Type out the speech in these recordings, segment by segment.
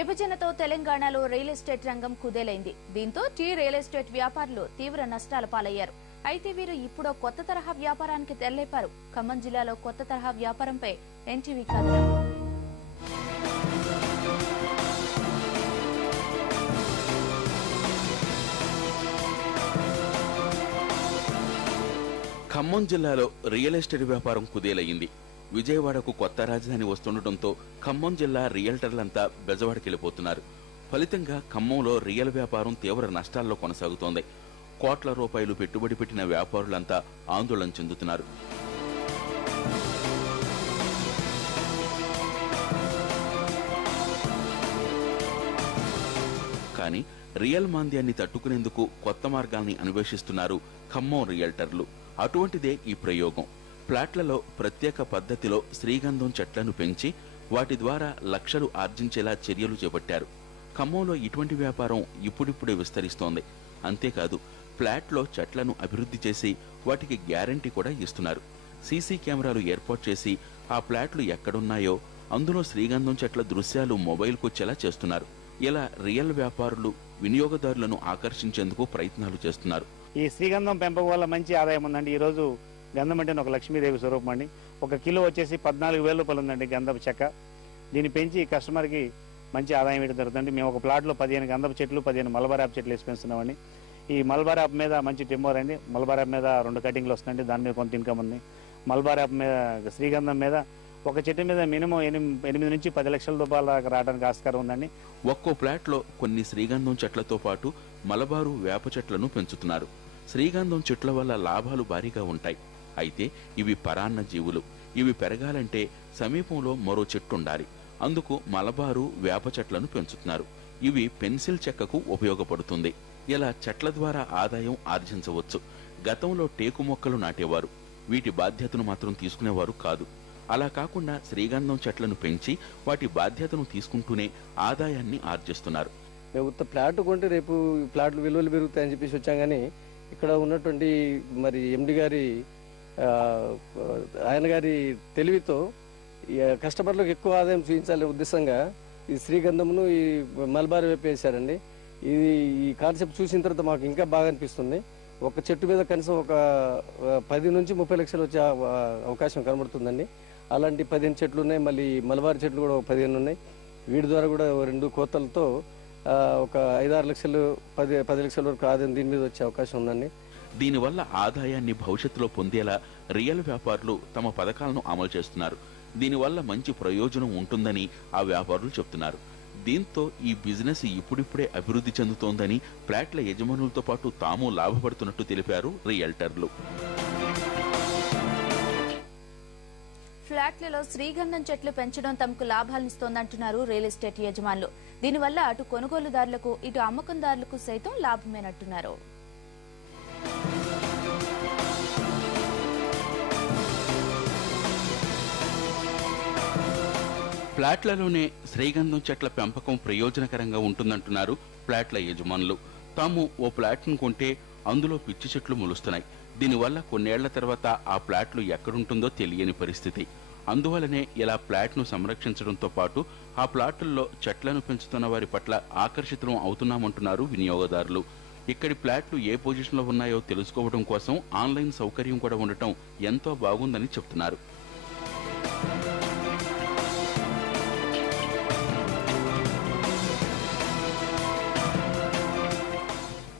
విభజనతో తెలంగాణలో real estate రంగం కుదేలైంది. దీంతో రియల్ ఎస్టేట్ వ్యాపారులు తీవ్ర నష్టాల పాలయ్యారు. అయితే వీరు ఇప్పుడు కొత్త తరహా వ్యాపారానికి తెరలేపారు. ఖమ్మం జిల్లాలో కొత్త తరహా వ్యాపారంపై ఎన్టీవీ కథనం. ఖమ్మం జిల్లాలో రియల్ ఎస్టేట్ వ్యాపారం కుదేలయ్యింది. విజయవాడకు కొత్త రాజధాని వస్తుండటంతో ఖమ్మం జిల్లా రియల్టర్లంతా బెజవాడకెళ్లిపోతున్నారు. ఫలితంగా ఖమ్మంలో రియల్ వ్యాపారం తీవ్ర నష్టాల్లో కొనసాగుతోంది. కోట్ల రూపాయలు పెట్టుబడి పెట్టిన వ్యాపారులంతా ఆందోళన చెందుతున్నారు. కానీ రియల్ మాంద్యాన్ని తట్టుకునేందుకు కొత్త మార్గాల్ని అన్వేషిస్తున్నారు ఖమ్మం రియల్టర్లు. అటువంటిదే ఈ ప్రయోగం. ఫ్లాట్లలో ప్రత్యేక పద్ధతిలో శ్రీగంధం చెట్లను పెంచి వాటి ద్వారా లక్షలు ఆర్జించేలా చర్యలు చేపట్టారు. ఖమ్మంలో ఇటువంటి వ్యాపారం ఇప్పుడిప్పుడే విస్తరిస్తోంది. అంతేకాదు, ఫ్లాట్లో చెట్లను అభివృద్ధి చేసి వాటికి గ్యారంటీ కూడా ఇస్తున్నారు. సీసీ కెమెరాలు ఏర్పాటు చేసి ఆ ఫ్లాట్లు ఎక్కడున్నాయో అందులో శ్రీగంధం చెట్ల దృశ్యాలు మొబైల్కొచ్చేలా చేస్తున్నారు. ఇలా రియల్ వ్యాపారులు వినియోగదారులను ఆకర్షించేందుకు ప్రయత్నాలు చేస్తున్నారు. ఈ శ్రీగంధం పెంపకం వల్ల మంచి ఆదాయం ఉందండి. ఈరోజు గంధం అంటే ఒక లక్ష్మీదేవి స్వరూపం అండి. ఒక కిలో వచ్చేసి 14,000 రూపాయలు ఉందండి గంధపు చెక్క. దీన్ని పెంచి కస్టమర్కి మంచి ఆదాయం ఇవ్వడం జరుగుతుంది. మేము ఒక ప్లాట్లో 15 గంధపు చెట్లు, 15 మలబార్ యాప్ చెట్లు వేసి పెంచుతున్నామండి. ఈ మలబార్ యాప్ మీద మంచి టిమ్మర్ అండి. మలబార్ యాప్ మీద 2 కటింగ్లు వస్తున్నాయండి. దాని మీద కొంత ఇన్కమ్ ఉంది. మలబార్ యాప్ మీద శ్రీగంధం మీద ఒక చెట్టు మీద మినిమం 8 నుంచి 10 లక్షల రూపాయల దాకా రావడానికి ఆస్కారం ఉందండి. ఒక్కో ఫ్లాట్లో కొన్ని శ్రీగంధం చెట్లతో పాటు మలబారు వేప చెట్లను పెంచుతున్నారు. శ్రీగంధం చెట్ల వల్ల లాభాలు భారీగా ఉంటాయి. అయితే ఇవి పరాన్న జీవులు. ఇవి పెరగాలంటే సమీపంలో మరో చెట్టు ఉండాలి. అందుకు మలబారు వేప చెట్లను పెంచుతున్నారు. ఇవి పెన్సిల్ చెక్కకు ఉపయోగపడుతుంది. ఇలా చెట్ల ద్వారా ఆదాయం ఆర్జించవచ్చు. గతంలో టేకు మొక్కలు నాటేవారు. వీటి బాధ్యతను మాత్రం తీసుకునేవారు కాదు. అలా కాకుండా శ్రీగంధం చెట్లను పెంచి వాటి బాధ్యతను తీసుకుంటూనే ఆదాయాన్ని ఆర్జిస్తున్నారు. ఉత్త ఫ్లాట్ కొంటే రేపు ఫ్లాట్లు విలువలు పెరుగుతాయని చెప్పేసి వచ్చాం. కానీ ఇక్కడ ఉన్నటువంటి మరి ఎండి గారి ఆయన గారి తెలివితో కస్టమర్లకు ఎక్కువ ఆదాయం చూపించాలనే ఉద్దేశంగా ఈ శ్రీగంధమును ఈ మల్బార్ వైపు వేశారండి. ఇది ఈ కాన్సెప్ట్ చూసిన తర్వాత మాకు ఇంకా బాగా అనిపిస్తుంది. ఒక చెట్టు మీద కనీసం ఒక 10 నుంచి 30 లక్షలు వచ్చే అవకాశం కనబడుతుందండి. అలాంటి 15 చెట్లు ఉన్నాయి. మళ్ళీ మలబార్ చెట్లు కూడా 15 ఉన్నాయి. వీటి ద్వారా కూడా 2 కోతలతో ఒక 5-6 లక్షలు 10 లక్షల వరకు ఆదాయం దీని మీద వచ్చే అవకాశం ఉందండి. దీనివల్ల ఆదాయాన్ని భవిష్యత్తులో పొందేలా రియల్ వ్యాపారులు తమ పథకాలను అమలు చేస్తున్నారు. దీనివల్ల మంచి ప్రయోజనం ఉంటుందని ఆ వ్యాపారులు చెప్తున్నారు. దీంతో ఈ బిజినెస్ ఇప్పుడిప్పుడే అభివృద్ధి చెందుతోందని ఫ్లాట్ల యజమానులతో పాటు తాము లాభపడుతున్నట్టు తెలిపారు రియల్టర్లు. ఫ్లాట్లలో శ్రీగంధం చెట్లు పెంచడం తమకు లాభాలనిస్తోందంటున్నారు రియల్ ఎస్టేట్ యజమానులు. దీనివల్ల అటు కొనుగోలుదారులకు ఇటు అమ్మకందారులకు సైతం లాభమేనంటున్నారు. ఫ్లాట్లలోనే శ్రీగంధం చెట్ల పెంపకం ప్రయోజనకరంగా ఉంటుందంటున్నారు ఫ్లాట్ల యజమానులు. తాము ఓ ఫ్లాట్ను కొంటే అందులో పిచ్చి చెట్లు మొలుస్తున్నాయి. దీనివల్ల కొన్నేళ్ల తర్వాత ఆ ఫ్లాట్లు ఎక్కడుంటుందో తెలియని పరిస్థితి. అందువలనే ఇలా ఫ్లాట్ను సంరక్షించడంతో పాటు ఆ ఫ్లాట్లలో చెట్లను పెంచుతున్న వారి పట్ల ఆకర్షితులం అవుతున్నామంటున్నారు వినియోగదారులు. ఇక్కడి ఫ్లాట్లు ఏ పొజిషన్లో ఉన్నాయో తెలుసుకోవడం కోసం ఆన్లైన్ సౌకర్యం కూడా ఉండటం ఎంతో బాగుందని చెప్తున్నారు.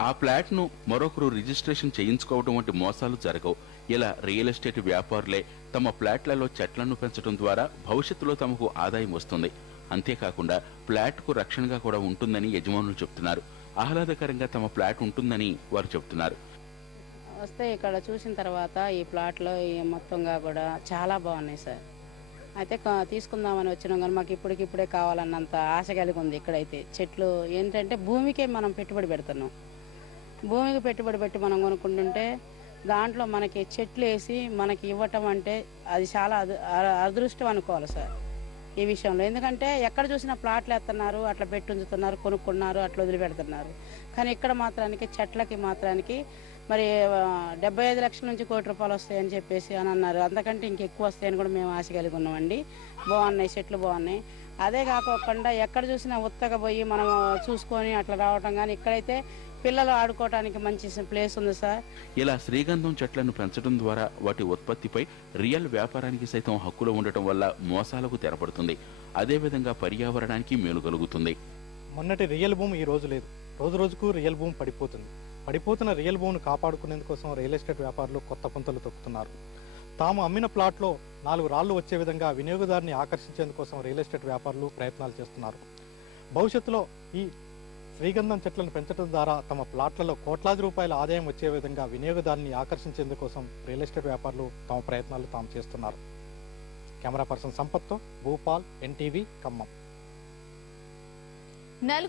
ఆ ఫ్లాట్ను మరొకరు రిజిస్ట్రేషన్ చేయించుకోవడం వంటి మోసాలు జరగవు. ఇలా రియల్ ఎస్టేట్ వ్యాపారులే తమ ఫ్లాట్లలో చెట్లను పెంచడం ద్వారా భవిష్యత్తులో తమకు ఆదాయం వస్తుంది. అంతేకాకుండా ఫ్లాట్కు రక్షణగా కూడా ఉంటుందని యజమానులు చెప్తున్నారు. ఆహ్లాదకరంగా తమ ఫ్లాట్ ఉంటుందని వారు చెప్తున్నారు. వస్తే ఇక్కడ చూసిన తర్వాత ఈ ప్లాట్లో మొత్తంగా కూడా చాలా బాగున్నాయి సార్. అయితే తీసుకుందామని వచ్చినాం. కానీ మాకు ఇప్పటికిప్పుడే కావాలన్నంత ఆశ కలిగి ఉంది. ఇక్కడైతే చెట్లు ఏంటంటే భూమికే మనం పెట్టుబడి పెడుతున్నాం. భూమికి పెట్టుబడి పెట్టి మనం కొనుక్కుంటుంటే దాంట్లో మనకి చెట్లు వేసి మనకి ఇవ్వటం అంటే అది చాలా అదృష్టం అనుకోవాలి సార్ ఈ విషయంలో. ఎందుకంటే ఎక్కడ చూసినా ప్లాట్లు ఎత్తున్నారు, అట్లా పెట్టి ఉంచుతున్నారు, కొనుక్కున్నారు, అట్లా వదిలిపెడుతున్నారు. కానీ ఇక్కడ మాత్రానికి చెట్లకి మాత్రానికి మరి 75 లక్షల నుంచి ₹1 కోటి వస్తాయని చెప్పేసి అని అన్నారు. అంతకంటే ఇంకెక్కువ వస్తాయని కూడా మేము ఆశ కలిగి ఉన్నామండి. బాగున్నాయి, చెట్లు బాగున్నాయి. అదే కాకుండా ఎక్కడ చూసినా ఉత్తగా పోయి మనం చూసుకొని అట్లా రావటం, కానీ ఇక్కడైతే పిల్లలు ఆడుకోవడానికి మంచి ప్లేస్ ఉంది సార్. ఇలా శ్రీగంధం చెట్లను పెంచడం ద్వారా వాటి ఉత్పత్తిపై రియల్ వ్యాపారానికి సైతం హక్కులు ఉండటం వల్ల మోసాలకు తెరపడుతుంది. అదేవిధంగా పర్యావరణానికి మేలు కలుగుతుంది. మొన్నటి రియల్ భూమి ఈ రోజు లేదు. రోజు రోజుకు రియల్ భూమి పడిపోతుంది. పడిపోతున్న రియల్ భూమిని కాపాడుకునేందుకోసం రియల్ ఎస్టేట్ వ్యాపారులు కొత్త పుంతలు తొక్కుతున్నారు. తాము అమ్మిన ప్లాట్లో 4 రాళ్లు వచ్చే విధంగా వినియోగదారుని ఆకర్షించేందుకోసం రియల్ ఎస్టేట్ వ్యాపారులు ప్రయత్నాలు చేస్తున్నారు. భవిష్యత్తులో ఈ శ్రీగంధం చెట్లను పెంచడం ద్వారా తమ ప్లాట్లలో కోట్లాది రూపాయల ఆదాయం వచ్చే విధంగా వినియోగదారుని ఆకర్షించేందుకోసం రియల్ ఎస్టేట్ వ్యాపారులు తమ ప్రయత్నాలు తాము చేస్తున్నారు. కెమెరా పర్సన్ సంపత్తో భూపాల్, NTV, ఖమ్మం.